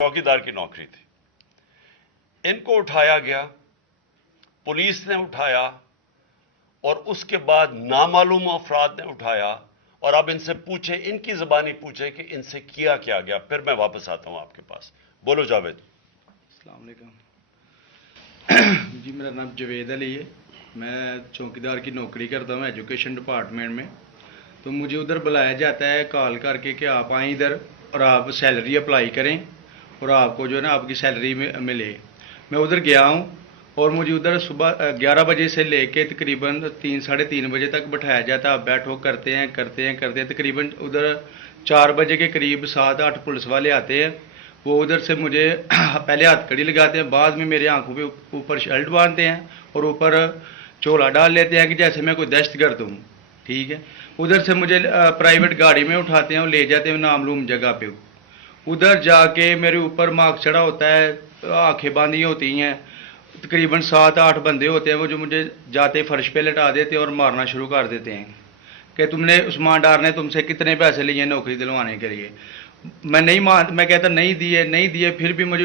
चौकीदार की नौकरी थी। इनको उठाया गया, पुलिस ने उठाया और उसके बाद नामालूम अफराद ने उठाया और अब इनसे पूछे, इनकी ज़बानी पूछे कि इनसे किया क्या गया। फिर मैं वापस आता हूं आपके पास। बोलो जावेद। अस्सलाम वालेकुम जी, मेरा नाम जवेद अली है। मैं चौकीदार की नौकरी करता हूँ एजुकेशन डिपार्टमेंट में। तो मुझे उधर बुलाया जाता है कॉल करके कि आप आएँ इधर और आप सैलरी अप्लाई करें और आपको जो है ना आपकी सैलरी मिले। मैं उधर गया हूँ और मुझे उधर सुबह 11 बजे से लेके तकरीबन 3 साढ़े 3 बजे तक बैठाया जाता है। आप बैठो, करते हैं तकरीबन उधर 4 बजे के करीब 7-8 पुलिस वाले आते हैं। वो उधर से मुझे पहले हथकड़ी लगाते हैं, बाद में मेरे आंखों पे ऊपर शर्ट बांधते हैं और ऊपर चोला डाल लेते हैं कि जैसे मैं कोई दहशतगर्द हूँ। ठीक है। उधर से मुझे प्राइवेट गाड़ी में उठाते हैं और ले जाते हैं नामलूम जगह पे। उधर जाके मेरे ऊपर मार्क्स चढ़ा होता है, आंखें बांधी होती हैं। तकरीबन 7-8 बंदे होते हैं वो जो मुझे जाते फर्श पे लटा देते हैं और मारना शुरू कर देते हैं कि तुमने उस्मान डार ने तुमसे कितने पैसे लिए नौकरी दिलवाने के लिए। मैं कहता नहीं दिए, फिर भी मुझे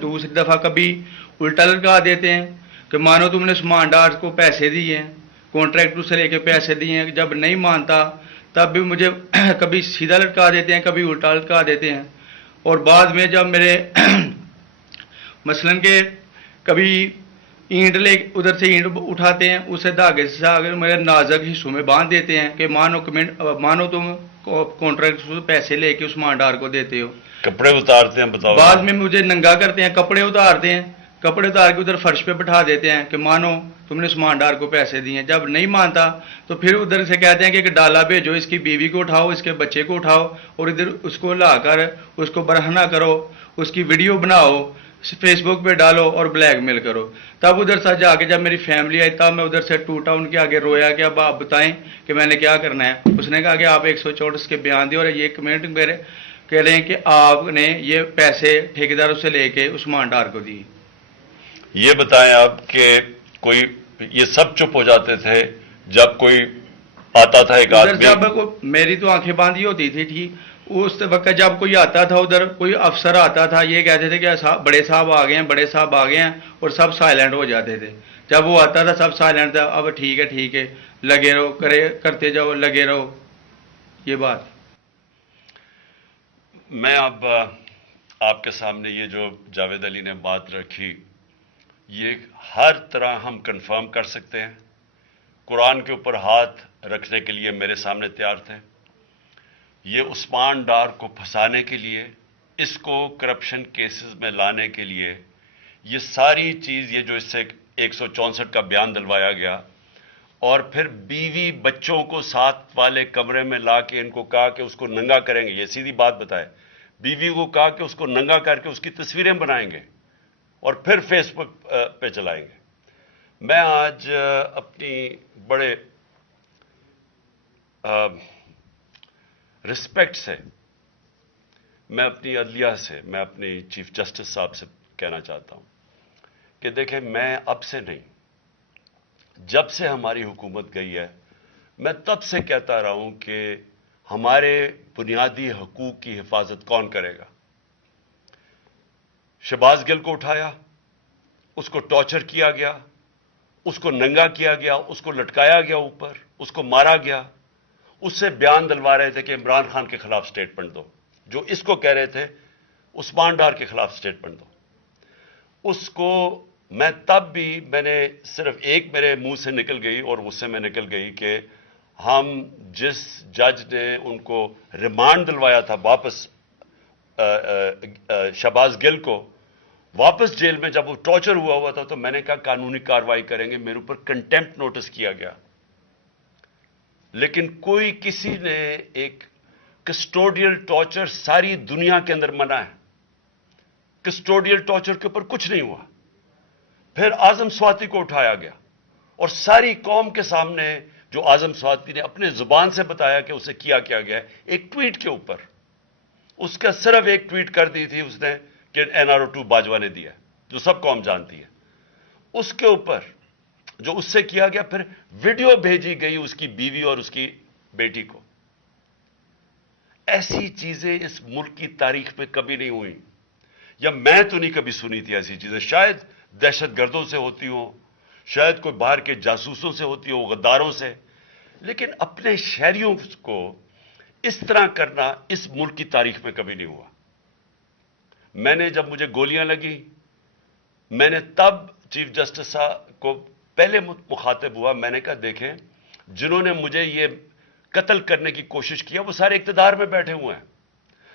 दूसरी दफ़ा कभी उल्टा लटका देते हैं कि मानो तुमने उस्मान डार को पैसे दिए हैं, कॉन्ट्रैक्टर से लेके पैसे दिए हैं। जब नहीं मानता तब भी मुझे कभी सीधा लटका देते हैं, कभी उल्टा लटका देते हैं। और बाद में जब मेरे मसलन के कभी ईंट ले उधर से ईंट उठाते हैं, उसे धागे से आगे मेरे नाजुक हिस्सों में बांध देते हैं कि मानो तुम कॉन्ट्रैक्ट से पैसे लेके उस्मान डार को देते हो। कपड़े उतारते हैं, बताओ। बाद में मुझे नंगा करते हैं, कपड़े उतारते हैं, कपड़े उतार के उधर फर्श पे बिठा देते हैं कि मानो तुमने उस्मान डार को पैसे दिए। जब नहीं मानता तो फिर उधर से कहते हैं कि डाला भेजो, इसकी बीवी को उठाओ, इसके बच्चे को उठाओ और इधर उसको लाकर उसको बरहना करो, उसकी वीडियो बनाओ, फेसबुक पे डालो और ब्लैकमेल करो। तब उधर से जाके जब मेरी फैमिली आई तब मैं उधर से टूटा, उनके आगे रोया कि अब आप बताएं कि मैंने क्या करना है। उसने कहा कि आप 124 के बयान दिए और ये कमेंट मेरे कह रहे हैं कि आपने ये पैसे ठेकेदारों से लेके उस्मान डार को दिए। ये बताएं आप कि कोई ये सब चुप हो जाते थे जब कोई आता था एक आदमी? जब मेरी तो आंखें बांधी होती थी, ठीक उस वक्त जब कोई आता था उधर, कोई अफसर आता था, ये कहते थे कि बड़े साहब आ गए हैं, बड़े साहब आ गए हैं, और सब साइलेंट हो जाते थे। जब वो आता था सब साइलेंट था। अब ठीक है, लगे रहो, करते जाओ, लगे रहो। ये बात मैं अब आपके सामने ये जो जावेद अली ने बात रखी, ये हर तरह हम कंफर्म कर सकते हैं। कुरान के ऊपर हाथ रखने के लिए मेरे सामने तैयार थे। ये उस्मान डार को फंसाने के लिए, इसको करप्शन केसेस में लाने के लिए, ये सारी चीज़, ये जो इससे 164 का बयान दिलवाया गया और फिर बीवी बच्चों को साथ वाले कमरे में ला के इनको कहा कि उसको नंगा करेंगे। ये सीधी बात बताए, बीवी को कहा कि उसको नंगा करके उसकी तस्वीरें बनाएंगे और फिर फेसबुक पे चलाएंगे। मैं आज अपनी बड़े रिस्पेक्ट से मैं अपनी अदलिया से, मैं अपनी चीफ जस्टिस साहब से कहना चाहता हूं कि देखें, मैं अब से नहीं, जब से हमारी हुकूमत गई है, मैं तब से कहता रहा हूं कि हमारे बुनियादी हकूक की हिफाजत कौन करेगा। शहबाज गिल को उठाया, उसको टॉर्चर किया गया, उसको नंगा किया गया, उसको लटकाया गया ऊपर, उसको मारा गया। उससे बयान दिलवा रहे थे कि इमरान खान के खिलाफ स्टेटमेंट दो, जो इसको कह रहे थे उस्मान डार के खिलाफ स्टेटमेंट दो। उसको मैं तब भी, मैंने सिर्फ एक मेरे मुंह से निकल गई और उससे मैं निकल गई कि हम जिस जज ने उनको रिमांड दिलवाया था वापस, शहबाज गिल को वापस जेल में, जब वो टॉर्चर हुआ था, तो मैंने कहा कानूनी कार्रवाई करेंगे। मेरे ऊपर कंटेम्प्ट नोटिस किया गया, लेकिन कोई किसी ने एक कस्टोडियल टॉर्चर सारी दुनिया के अंदर मना है, कस्टोडियल टॉर्चर के ऊपर कुछ नहीं हुआ। फिर आजम स्वाति को उठाया गया और सारी कौम के सामने जो आजम स्वाति ने अपने जुबान से बताया कि उसे किया क्या गया, एक ट्वीट के ऊपर, उसका सिर्फ एक ट्वीट कर दी थी उसने कि NRO2 बाजवा ने दिया, जो सब कौम जानती है। उसके ऊपर जो उससे किया गया, फिर वीडियो भेजी गई उसकी बीवी और उसकी बेटी को। ऐसी चीजें इस मुल्क की तारीख में कभी नहीं हुई। یا میں تو نہیں کبھی سنی تھی ایسی چیزیں. شاید دہشت گردوں سے ہوتی ہوں, شاید کوئی باہر کے جاسوسوں سے ہوتی ہو, غداروں سے, لیکن اپنے شہریوں کو اس طرح کرنا اس ملک کی تاریخ میں کبھی نہیں ہوا. میں نے جب مجھے گولیاں لگی, میں نے تب چیف جسٹس صاحب کو پہلے مخاطب ہوا. میں نے کہا دیکھیں, جنہوں نے مجھے یہ قتل کرنے کی کوشش کیا وہ سارے اقتدار میں بیٹھے ہوئے ہیں.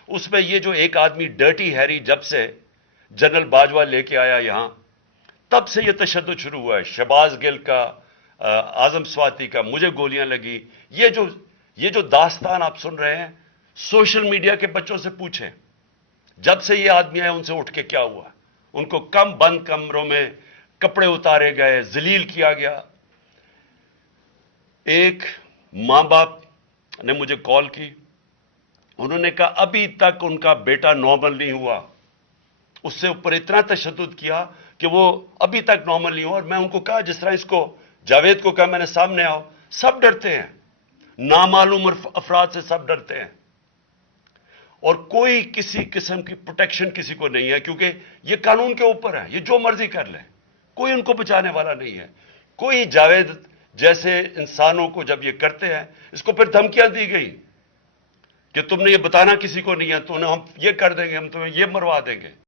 اس میں یہ جو ایک آدمی ڈرٹی ہیری جب سے جنرل باجوہ لے کے آیا یہاں, تب سے یہ تشدد شروع ہوا ہے. شہباز گل کا, اعظم سواتی کا, مجھے گولیاں لگی. یہ جو داستان آپ سن رہے ہیں, سوشل میڈیا کے بچوں سے پوچھیں, جب سے یہ آدمی آئے ان سے اٹھ کے کیا ہوا. ان کو بند کمروں میں کپڑے اتارے گئے, ذلیل کیا گیا. ایک ماں باپ نے مجھے کال کی, انہوں نے کہا ابھی تک ان کا بیٹا نارمل نہیں ہوا. اس سے اوپر اتنا تشدد کیا کہ وہ ابھی تک نارمل نہیں ہوا. اور میں ان کو کہا, جس طرح اس کو جاوید کو کہا میں نے سامنے آؤ, سب ڈرتے ہیں, نامعلوم افراد سے سب ڈرتے ہیں, اور کوئی کسی قسم کی پروٹیکشن کسی کو نہیں ہے, کیونکہ یہ قانون کے اوپر ہے, یہ جو مرضی کر لیں, کوئی ان کو بچانے والا نہیں ہے. کوئی جاوید جیسے انسانوں کو جب یہ کرتے ہیں, اس کو پھر دھمکیاں دی گئی کہ تم نے یہ بتانا کسی کو نہیں ہے, تو ہم یہ کر دیں گے, ہم تمہیں یہ مروا دیں گے.